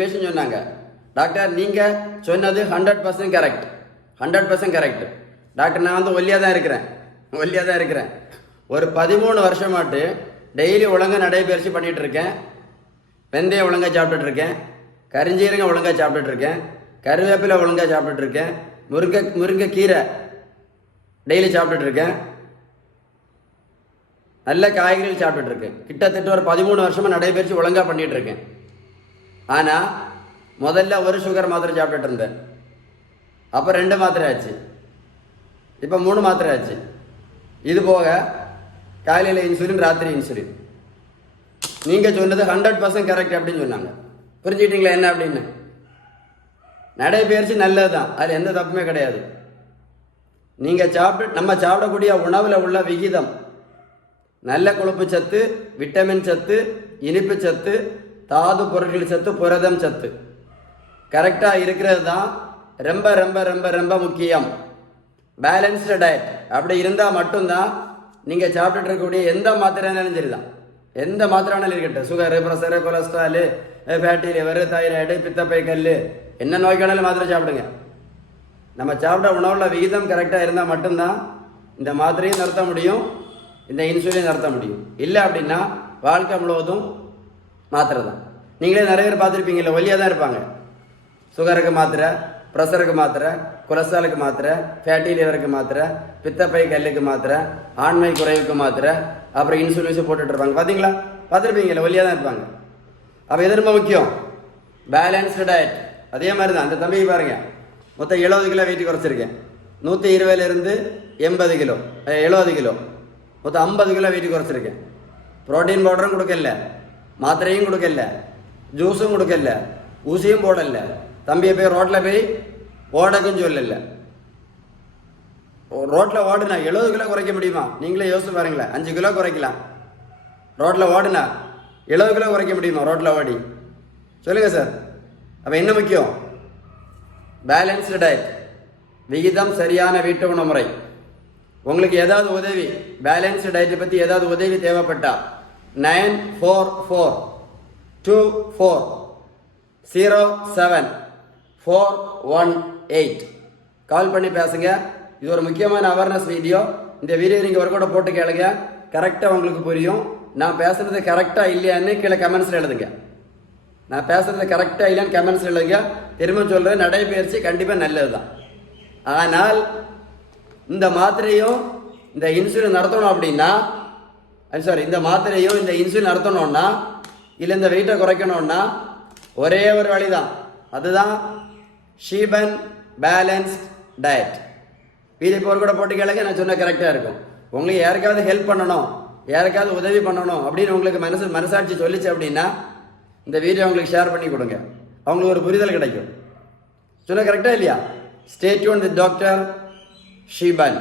Patient சொன்னாங்க, doctor நீங்கள் சொன்னது 100% கரெக்ட், 100% கரெக்ட் டாக்டர். நான் வந்து ஒல்லியாக தான் இருக்கிறேன். ஒரு 13 வருஷமாட்டு டெய்லி ஒழுங்காக நடைபயிற்சி பண்ணிகிட்டு இருக்கேன். வெந்தயம் ஒழுங்காக சாப்பிட்டுட்டு இருக்கேன், கரிஞ்சீரகம் ஒழுங்காக சாப்பிட்டுட்டு இருக்கேன், கருவேப்பிலை ஒழுங்காக சாப்பிட்டுட்டு இருக்கேன், முருங்கைக்கீரை டெய்லி சாப்பிட்டுட்டு இருக்கேன், நல்ல காய்கறிகள் சாப்பிட்டுட்டு இருக்கேன். கிட்டத்தட்ட ஒரு 13 வருஷமாக நடைபயிற்சி ஒழுங்காக பண்ணிகிட்டு இருக்கேன். ஆனால் முதல்ல ஒரு சுகர் மாத்திரை சாப்பிட்டுட்டு இருந்தேன், அப்போ 2 மாத்திரை ஆச்சு, இப்போ 3 மாத்திரை ஆச்சு. இது போக காலையில் இன்சுலின், ராத்திரி இன்சுலின். நீங்கள் சொன்னது 100% கரெக்ட் அப்படின்னு சொன்னாங்க. புரிஞ்சுக்கிட்டீங்களா என்ன அப்படின்னு? நடைபயிற்சி நல்லது தான், அதில் எந்த தப்புமே கிடையாது. நீங்கள் நம்ம சாப்பிடக்கூடிய உணவில் உள்ள விகிதம், நல்ல கொழுப்பு சத்து, விட்டமின் சத்து, இனிப்பு சத்து, தாது பொருட்கள் சத்து, புரதம் சத்து கரெக்டாக இருக்கிறது தான் ரொம்ப ரொம்ப ரொம்ப ரொம்ப முக்கியம். பேலன்ஸ்டு டயட் அப்படி இருந்தால் மட்டும்தான் நீங்கள் சாப்பிட்டுட்டு இருக்கக்கூடிய எந்த மாத்திரைனாலும் சரி தான், எந்த மாத்திரைனாலும் இருக்கட்டும், sugar, pressure, cholesterol, fatty liver, thyroid, பித்தப்பை கல், என்ன நோய்க்கானாலும் மாத்திரை சாப்பிடுங்க. நம்ம சாப்பிட உணவுல விகிதம் கரெக்டாக இருந்தால் மட்டும்தான் இந்த மாத்திரையும் நிறுத்த முடியும், இந்த இன்சுலின் நிறுத்த முடியும். இல்லை அப்படின்னா வாழ்க்கை முழுவதும் மாத்திரை தான். நீங்களே நிறைய பேர் பார்த்துருப்பீங்கல்ல, ஒல்லியாக தான் இருப்பாங்க. சுகருக்கு மாத்திரை, ப்ரெஷருக்கு மாத்திரை, கொலஸ்ட்ராலுக்கு மாத்திரை, ஃபேட்டி லிவருக்கு மாத்திரை, பித்தப்பை கல்லுக்கு மாத்திரை, ஆண்மை குறைவுக்கு மாத்திரை, அப்புறம் இன்சுலின்ஸும் போட்டுட்டு இருப்பாங்க. பார்த்தீங்களா? பார்த்துருப்பீங்கல்ல, ஒல்லியாக தான் இருப்பாங்க. அப்போ எது ரொம்ப முக்கியம்? Balanced diet. அதே மாதிரி தான் அந்த தம்பிக்கு பாருங்கள், மொத்தம் 70 கிலோ வெயிட் குறைச்சிருக்கேன். 120லேருந்து 80 கிலோ, 70 கிலோ, மொத்தம் 50 கிலோ வெயிட் குறைச்சிருக்கேன். ப்ரோட்டீன் பவுடரும் கொடுக்கல, மாத்திரையும் கொடுக்கல, ஜூஸும் கொடுக்கல, ஊசியும் போடல. தம்பியை போய் ரோட்டில் போய் ஓடக்கும் சொல்லல. ரோட்டில் ஓடுனா 70 கிலோ குறைக்க முடியுமா? நீங்களே யோசிச்சு பாருங்களேன். 5 கிலோ குறைக்கலாம். ரோட்டில் ஓடுனா 70 கிலோ குறைக்க முடியுமா? ரோட்டில் ஓடி சொல்லுங்கள் சார். அப்போ என்ன முக்கியம்? பேலன்ஸ்டு டயட், விகிதம் சரியான வீட்டு உணவு முறை. உங்களுக்கு ஏதாவது உதவி, பேலன்ஸ்டு டயட்டை பற்றி ஏதாவது உதவி தேவைப்பட்டா 942407-418 கால் பண்ணி பேசுங்க. இது ஒரு முக்கியமான அவேர்னஸ் வீடியோ. இந்த வீடியோ நீங்கள் ஒரு கூட போட்டு கேளுங்க, கரெக்டாக உங்களுக்கு புரியும். நான் பேசுறது கரெக்டாக இல்லையான்னு கீழே கமெண்ட்ஸில் எழுதுங்க. நான் பேசுறது கரெக்டாக இல்லையான்னு கமெண்ட்ஸில் எழுதுங்க. திரும்ப சொல்கிறது, நடைபயிற்சி கண்டிப்பாக நல்லது தான். ஆனால் இந்த மாத்திரையும் இந்த இன்சுலின் நடத்தணும் அப்படின்னா, இந்த மாத்திரையும் இந்த இன்சுலின் நடத்தணும்னா, இல்லை இந்த வெயிட்டை குறைக்கணும்னா ஒரே ஒரு வழி தான். அதுதான் ஷீபன் பேலன்ஸ்ட் டயட். வீடியோ போர் கூட போட்டு கேளுங்க, நான் சொன்ன கரெக்டாக இருக்கும். உங்களுக்கு யாருக்காவது ஹெல்ப் பண்ணணும், யாருக்காவது உதவி பண்ணணும் அப்படின்னு உங்களுக்கு மனசாட்சி சொல்லிச்சு அப்படின்னா இந்த வீடியோ அவங்களுக்கு ஷேர் பண்ணி கொடுங்க. அவங்களுக்கு ஒரு புரிதல் கிடைக்கும். சொன்ன கரெக்டாக இல்லையா? Stay tune with doctor Sheeban.